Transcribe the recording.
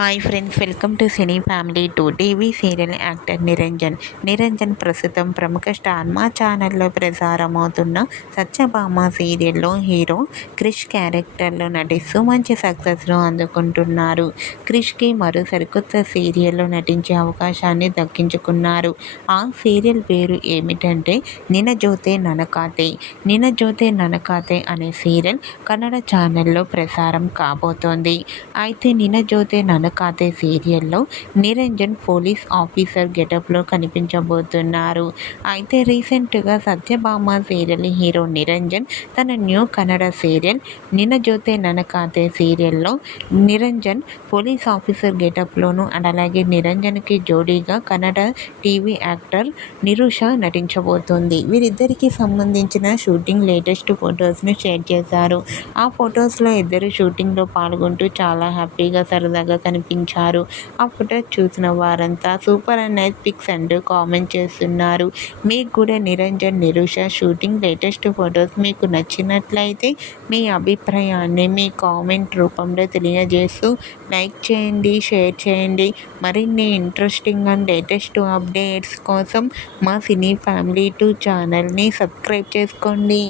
Hi friends, welcome to cine family two. TV serial actor Niranjan ప్రస్తుతం ప్రముఖ star మా ఛానల్లో ప్రసారమవుతున్న సత్యభామ సీరియల్లో హీరో క్రిష్ క్యారెక్టర్లో నటిస్తూ మంచి సక్సెస్ను అందుకుంటున్నారు. క్రిష్కి మరో సరికొత్త సీరియల్లో నటించే అవకాశాన్ని దక్కించుకున్నారు. ఆ సీరియల్ పేరు ఏమిటంటే నినజోతే ననకాతే అనే సీరియల్ కన్నడ ఛానల్లో ప్రసారం కాబోతోంది. అయితే నినజోతే ననకాతే సీరియల్లో నిరంజన్ పోలీస్ ఆఫీసర్ గెటప్లో కనిపించబోతున్నారు. అయితే రీసెంట్గా సత్యభామ సీరియల్ హీరో నిరంజన్ తన న్యూ కన్నడ సీరియల్ నినజోతే ననకాతే సీరియల్లో నిరంజన్ పోలీస్ ఆఫీసర్ గెటప్లోను అలాగే నిరంజన్కి జోడీగా కన్నడ టీవీ యాక్టర్ నిరూష నటించబోతోంది. వీరిద్దరికీ సంబంధించిన షూటింగ్ లేటెస్ట్ ఫొటోస్ను షేర్ చేశారు. ఆ ఫొటోస్లో ఇద్దరు షూటింగ్లో పాల్గొంటూ చాలా హ్యాపీగా సరదాగా కనిపించారు. ఆ ఫొటోస్ చూసిన వారంతా సూపర్ అండ్ నైస్ పిక్స్ అంటూ కామెంట్ చేస్తున్నారు. మీకు కూడా Niranjan Nirusha shooting latest photos మీకు నచ్చినట్లయితే మీ అభిప్రాయాన్ని మీ కామెంట్ రూపంలో తెలియజేస్తూ లైక్ చేయండి, షేర్ చేయండి. మరిన్ని ఇంట్రెస్టింగ్ అండ్ లేటెస్ట్ అప్డేట్స్ కోసం మా సినీ ఫ్యామిలీ 2 ఛానల్ని సబ్స్క్రైబ్ చేసుకోండి.